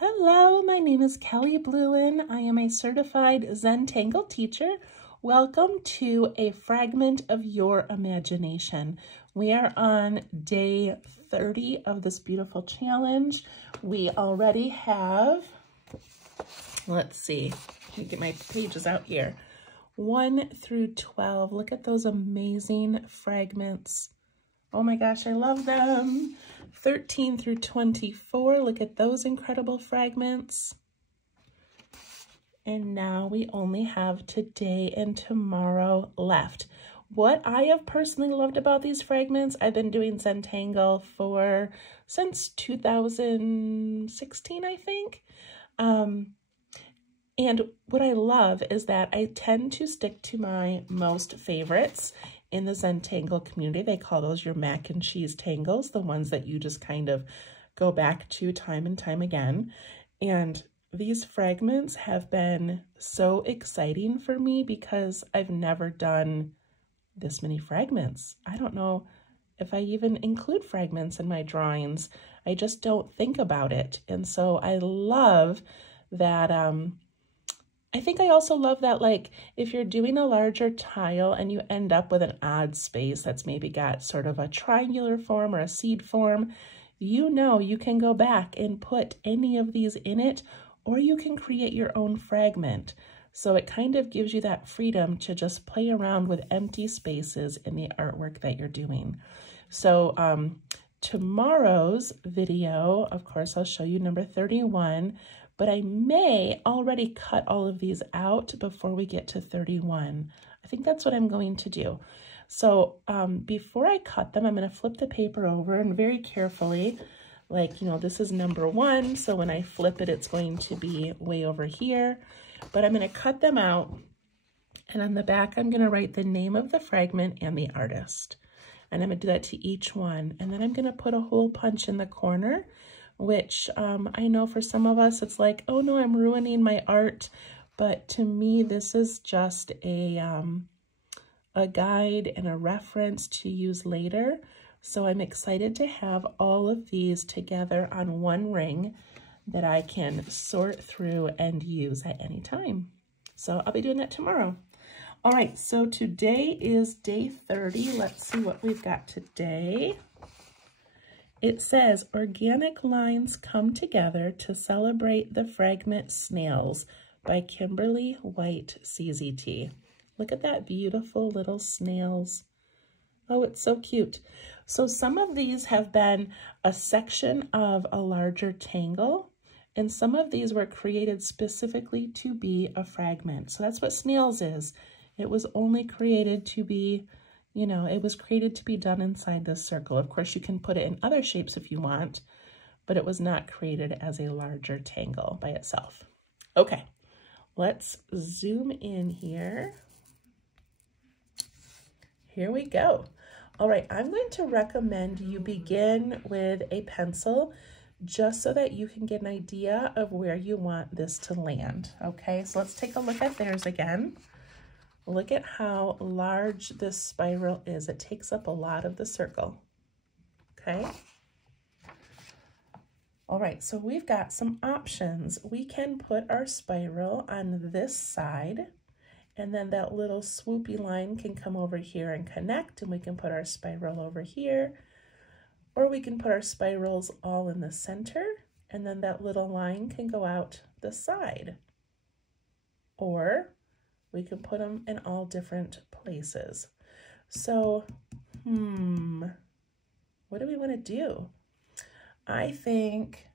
Hello, my name is Kelly Bluen. I am a certified Zentangle teacher. Welcome to a fragment of your imagination. We are on day 30 of this beautiful challenge. We already have, let's see, let me get my pages out here. 1 through 12. Look at those amazing fragments. Oh my gosh, I love them. 13 through 24, look at those incredible fragments. And now we only have today and tomorrow left. What I have personally loved about these fragments, I've been doing Zentangle since 2016, I think. And what I love is that I tend to stick to my most favorites in the Zentangle community. They call those your mac and cheese tangles, the ones that you just kind of go back to time and time again. And these fragments have been so exciting for me because I've never done this many fragments. I don't know if I even include fragments in my drawings. I just don't think about it. And so I love that. I think I also love that, like, if you're doing a larger tile and you end up with an odd space that's maybe got sort of a triangular form or a seed form, you know you can go back and put any of these in it, or you can create your own fragment. So it kind of gives you that freedom to just play around with empty spaces in the artwork that you're doing. So tomorrow's video, of course, I'll show you number 31, but I may already cut all of these out before we get to 31. I think that's what I'm going to do. So before I cut them, I'm going to flip the paper over and very carefully, like, you know, this is number 1. So when I flip it, it's going to be way over here. But I'm going to cut them out. And on the back, I'm going to write the name of the fragment and the artist. And I'm going to do that to each one. And then I'm going to put a hole punch in the corner, which I know for some of us, it's like, oh no, I'm ruining my art. But to me, this is just a guide and a reference to use later. So I'm excited to have all of these together on one ring that I can sort through and use at any time. So I'll be doing that tomorrow. All right, so today is day 30. Let's see what we've got today. It says, organic lines come together to celebrate the fragment Snailz by Kimberly White CZT. Look at that beautiful little snails. Oh, it's so cute. So some of these have been a section of a larger tangle, and some of these were created specifically to be a fragment. So that's what Snailz is. It was only created to be, you know, it was created to be done inside this circle. Of course, you can put it in other shapes if you want, but it was not created as a larger tangle by itself. Okay, let's zoom in here. Here we go. All right, I'm going to recommend you begin with a pencil just so that you can get an idea of where you want this to land. Okay, so let's take a look at theirs again. Look at how large this spiral is. It takes up a lot of the circle, okay? All right, so we've got some options. We can put our spiral on this side, and then that little swoopy line can come over here and connect, and we can put our spiral over here, or we can put our spirals all in the center, and then that little line can go out the side. Or we can put them in all different places. So, what do we want to do? I think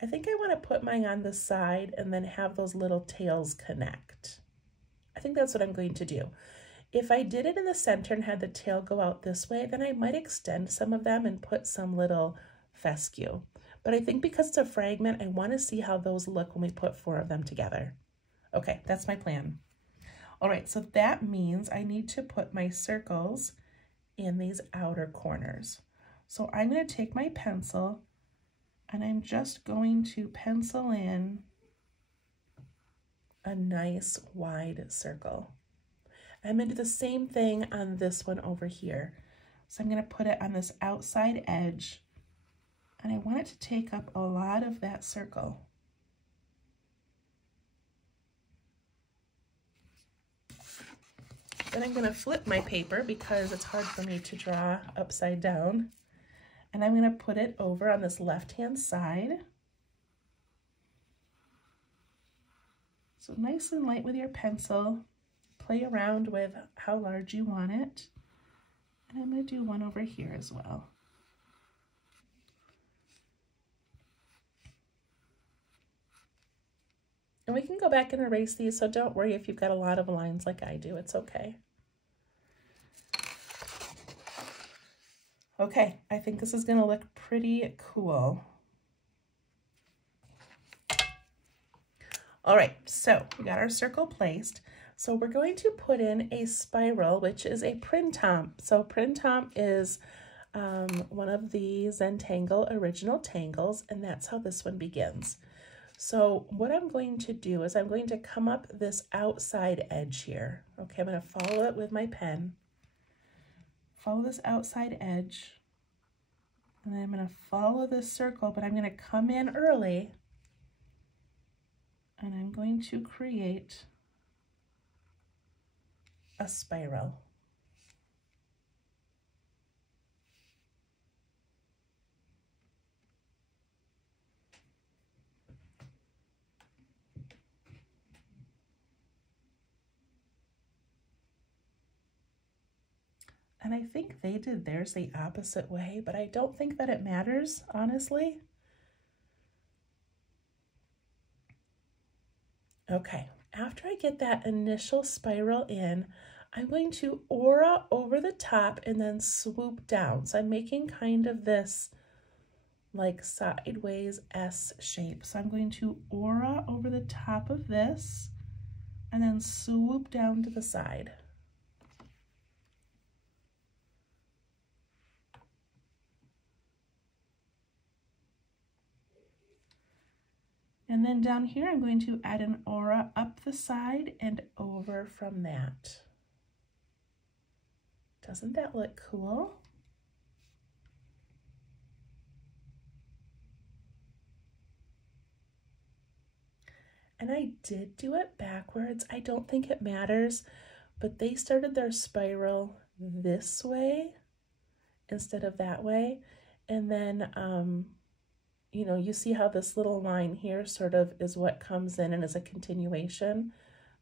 I want to put mine on the side and then have those little tails connect. I think that's what I'm going to do. If I did it in the center and had the tail go out this way, then I might extend some of them and put some little fescue. But I think because it's a fragment, I want to see how those look when we put 4 of them together. Okay, that's my plan. All right, so that means I need to put my circles in these outer corners. So I'm going to take my pencil and I'm just going to pencil in a nice wide circle. I'm going to do the same thing on this one over here. So I'm going to put it on this outside edge And I want it to take up a lot of that circle. Then I'm going to flip my paper because it's hard for me to draw upside down. And I'm going to put it over on this left-hand side. So nice and light with your pencil. Play around with how large you want it. And I'm going to do one over here as well. And we can go back and erase these, so don't worry if you've got a lot of lines like I do, it's okay. Okay, I think this is gonna look pretty cool. All right, so we got our circle placed. So we're going to put in a spiral, which is a printemps. So printemps is one of the Zentangle original tangles, and that's how this one begins. So what I'm going to do is I'm going to come up this outside edge here. Okay, I'm going to follow it with my pen. Follow this outside edge. And then I'm going to follow this circle, but I'm going to come in early. And I'm going to create a spiral. And I think they did theirs the opposite way, but I don't think that it matters, honestly. Okay, after I get that initial spiral in, I'm going to aura over the top and then swoop down. So I'm making kind of this like sideways S shape. So I'm going to aura over the top of this and then swoop down to the side. And then down here, I'm going to add an aura up the side and over from that. Doesn't that look cool? And I did do it backwards. I don't think it matters, but they started their spiral this way instead of that way. And then, you know, you see how this little line here sort of is what comes in and is a continuation.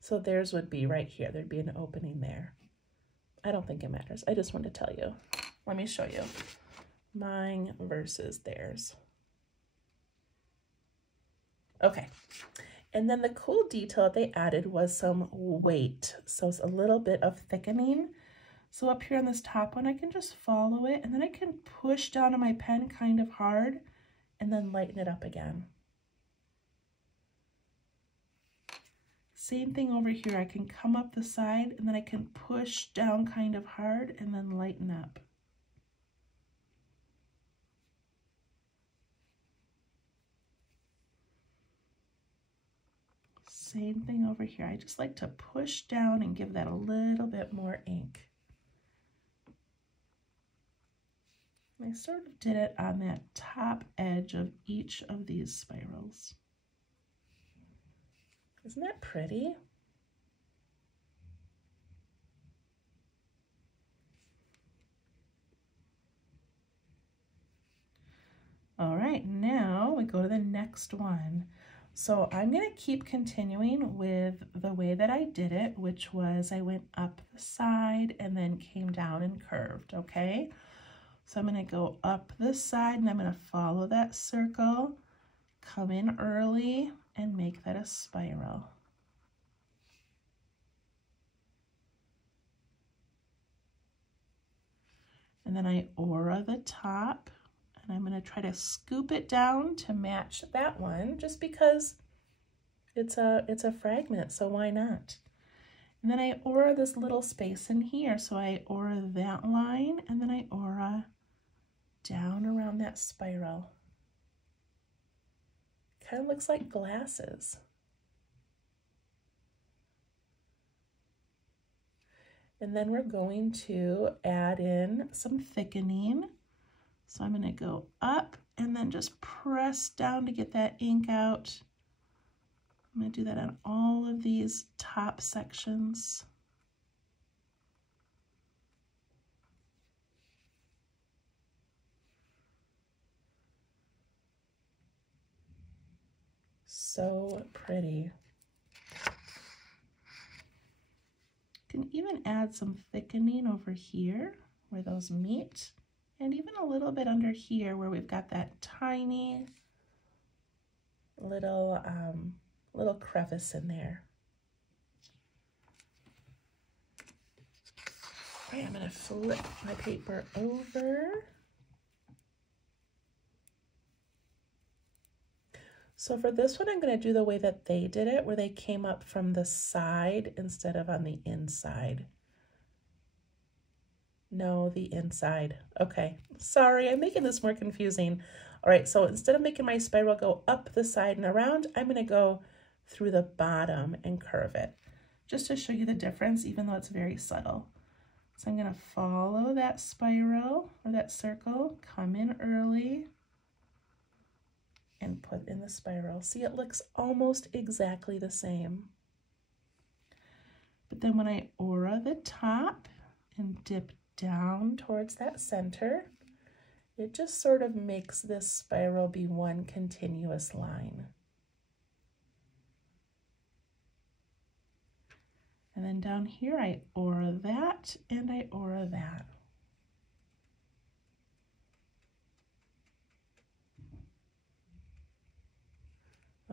So theirs would be right here. There'd be an opening there. I don't think it matters. I just want to tell you. Let me show you mine versus theirs. Okay. And then the cool detail that they added was some weight. So it's a little bit of thickening. So up here on this top one, I can just follow it and then I can push down on my pen kind of hard and then lighten it up again. Same thing over here. I can come up the side and then I can push down kind of hard and then lighten up. Same thing over here. I just like to push down and give that a little bit more ink. And I sort of did it on that top edge of each of these spirals. Isn't that pretty? All right, now we go to the next one. So I'm going to keep continuing with the way that I did it, which was I went up the side and then came down and curved, okay? So I'm going to go up this side and I'm going to follow that circle, come in early, and make that a spiral. And then I aura the top. And I'm going to try to scoop it down to match that one just because it's a fragment, so why not? And then I aura this little space in here. So I aura that line and then I aura down around that spiral. Kind of looks like glasses. And then we're going to add in some thickening. So I'm going to go up and then just press down to get that ink out. I'm going to do that on all of these top sections. So pretty. Can even add some thickening over here where those meet, and even a little bit under here where we've got that tiny little crevice in there. All right, I'm going to flip my paper over. So for this one, I'm going to do the way that they did it, where they came up from the side instead of on the inside. No, the inside. Okay, sorry, I'm making this more confusing. All right, so instead of making my spiral go up the side and around, I'm going to go through the bottom and curve it, just to show you the difference, even though it's very subtle. So I'm going to follow that spiral or that circle, come in early, and put in the spiral. See, it looks almost exactly the same. But then when I aura the top and dip down towards that center, it just sort of makes this spiral be one continuous line. And then down here, I aura that and I aura that.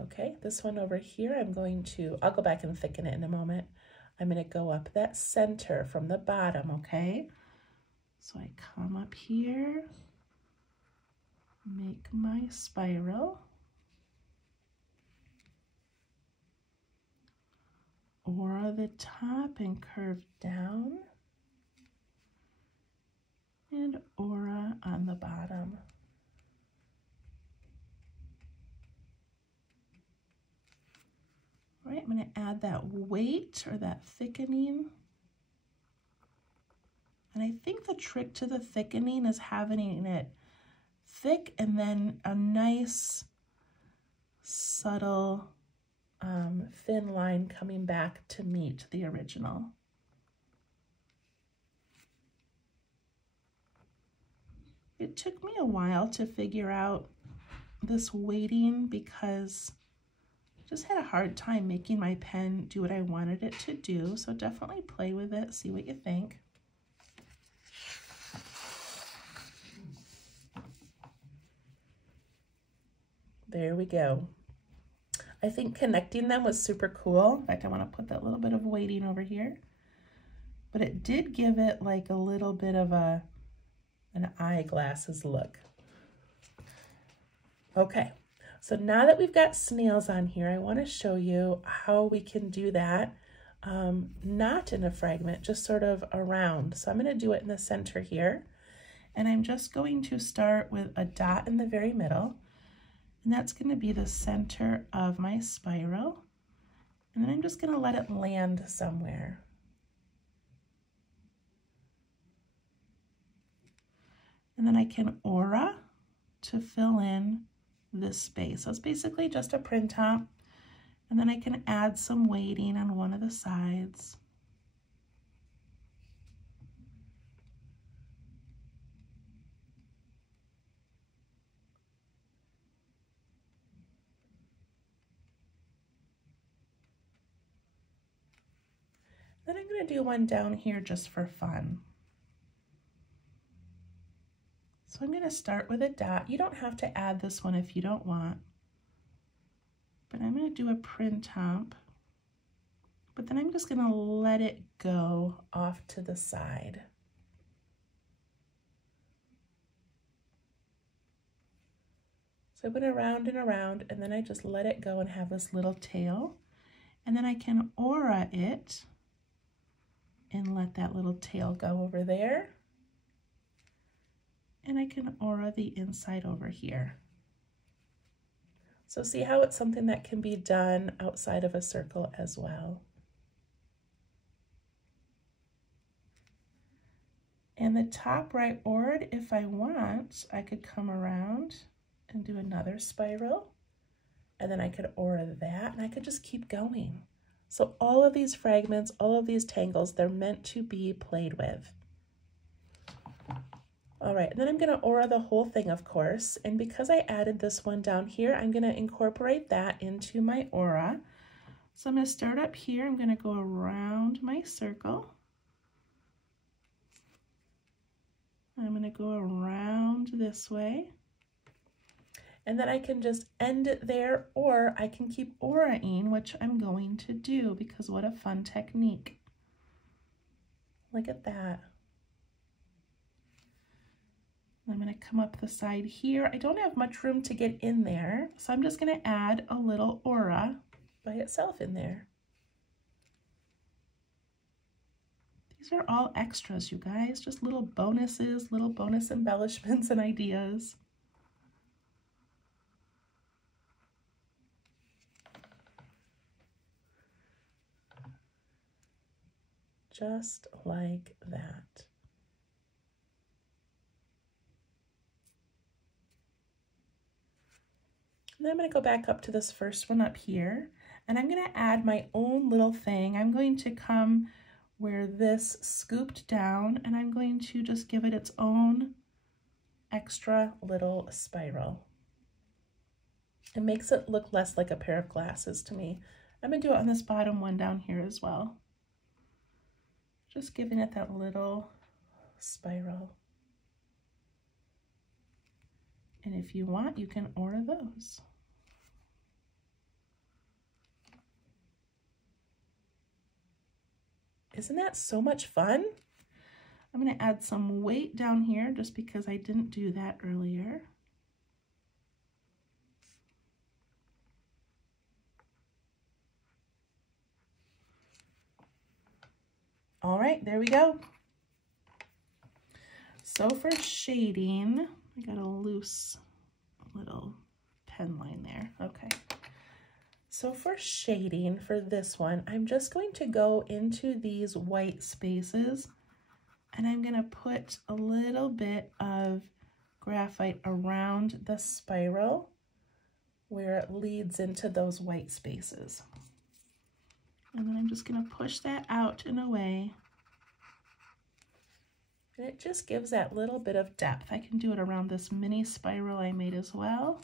Okay, this one over here, I'll go back and thicken it in a moment. I'm going to go up that center from the bottom, okay? So I come up here, make my spiral, aura the top and curve down, and aura on the bottom. All right, I'm going to add that weight or that thickening. And I think the trick to the thickening is having it thick and then a nice, subtle, thin line coming back to meet the original. It took me a while to figure out this weighting because I just had a hard time making my pen do what I wanted it to do. So definitely play with it, see what you think. There we go. I think connecting them was super cool. In fact, I want to put that little bit of weighting over here. But it did give it like a little bit of an eyeglasses look. Okay, so now that we've got snails on here, I want to show you how we can do that, not in a fragment, just sort of around. So I'm going to do it in the center here. And I'm just going to start with a dot in the very middle. And that's going to be the center of my spiral. And then I'm just going to let it land somewhere. And then I can aura to fill in this space. So it's basically just a print top. And then I can add some weighting on one of the sides. Then I'm going to do one down here just for fun. So I'm going to start with a dot. You don't have to add this one if you don't want. But I'm going to do a print top. But then I'm just going to let it go off to the side. So I went around and around, and then I just let it go and have this little tail. And then I can aura it and let that little tail go over there. And I can aura the inside over here. So see how it's something that can be done outside of a circle as well. And the top right aura, if I want, I could come around and do another spiral. And then I could aura that, and I could just keep going. So all of these fragments, all of these tangles, they're meant to be played with. All right, and then I'm gonna aura the whole thing, of course. And because I added this one down here, I'm gonna incorporate that into my aura. So I'm gonna start up here. I'm gonna go around my circle. I'm gonna go around this way. And then I can just end it there, or I can keep auraing, which I'm going to do because what a fun technique. Look at that. I'm going to come up the side here. I don't have much room to get in there, so I'm just going to add a little aura by itself in there. These are all extras, you guys, just little bonuses, little bonus embellishments and ideas. Just like that. And then I'm going to go back up to this first one up here, and I'm going to add my own little thing. I'm going to come where this scooped down, and I'm going to just give it its own extra little spiral. It makes it look less like a pair of glasses to me. I'm going to do it on this bottom one down here as well. Just giving it that little spiral. And if you want, you can aura those. Isn't that so much fun? I'm going to add some weight down here just because I didn't do that earlier. All right, there we go. So for shading, I got a loose little pen line there. Okay. So for shading for this one, I'm just going to go into these white spaces, and I'm going to put a little bit of graphite around the spiral where it leads into those white spaces. And then I'm just going to push that out and away. And it just gives that little bit of depth. I can do it around this mini spiral I made as well.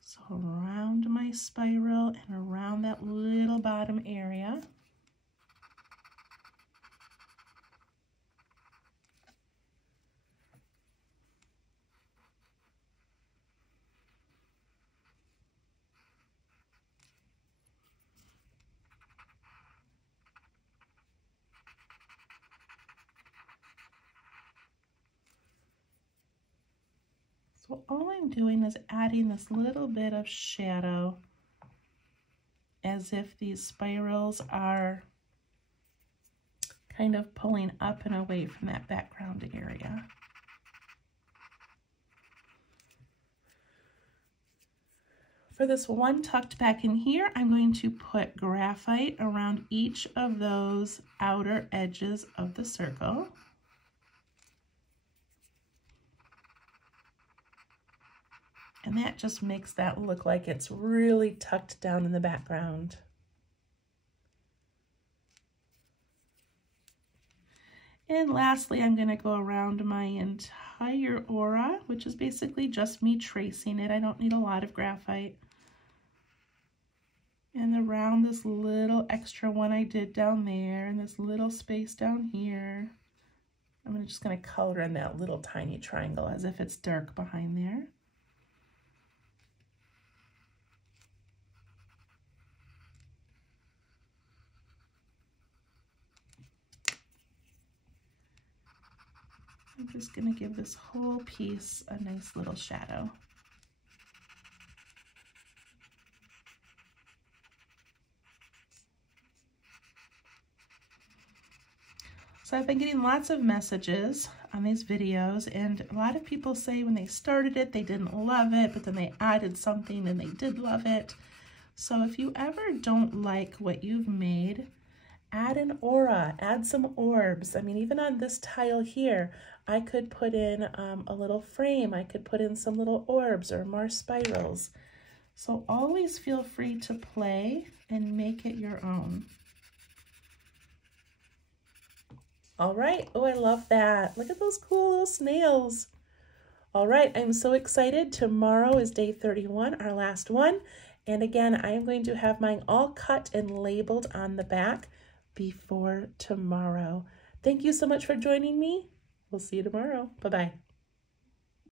So around my spiral and around that little bottom area. So all I'm doing is adding this little bit of shadow as if these spirals are kind of pulling up and away from that background area. For this one tucked back in here, I'm going to put graphite around each of those outer edges of the circle. And that just makes that look like it's really tucked down in the background. And lastly, I'm going to go around my entire aura, which is basically just me tracing it. I don't need a lot of graphite. And around this little extra one I did down there, and this little space down here. I'm just going to color in that little tiny triangle as if it's dark behind there. I'm just going to give this whole piece a nice little shadow. So I've been getting lots of messages on these videos, and a lot of people say when they started it, they didn't love it, but then they added something and they did love it. So if you ever don't like what you've made, add an aura, add some orbs. I mean, even on this tile here, I could put in a little frame. I could put in some little orbs or more spirals. So always feel free to play and make it your own. All right, oh, I love that. Look at those cool little snails. All right, I'm so excited. Tomorrow is day 31, our last one. And again, I am going to have mine all cut and labeled on the back before tomorrow. Thank you so much for joining me. We'll see you tomorrow. Bye-bye.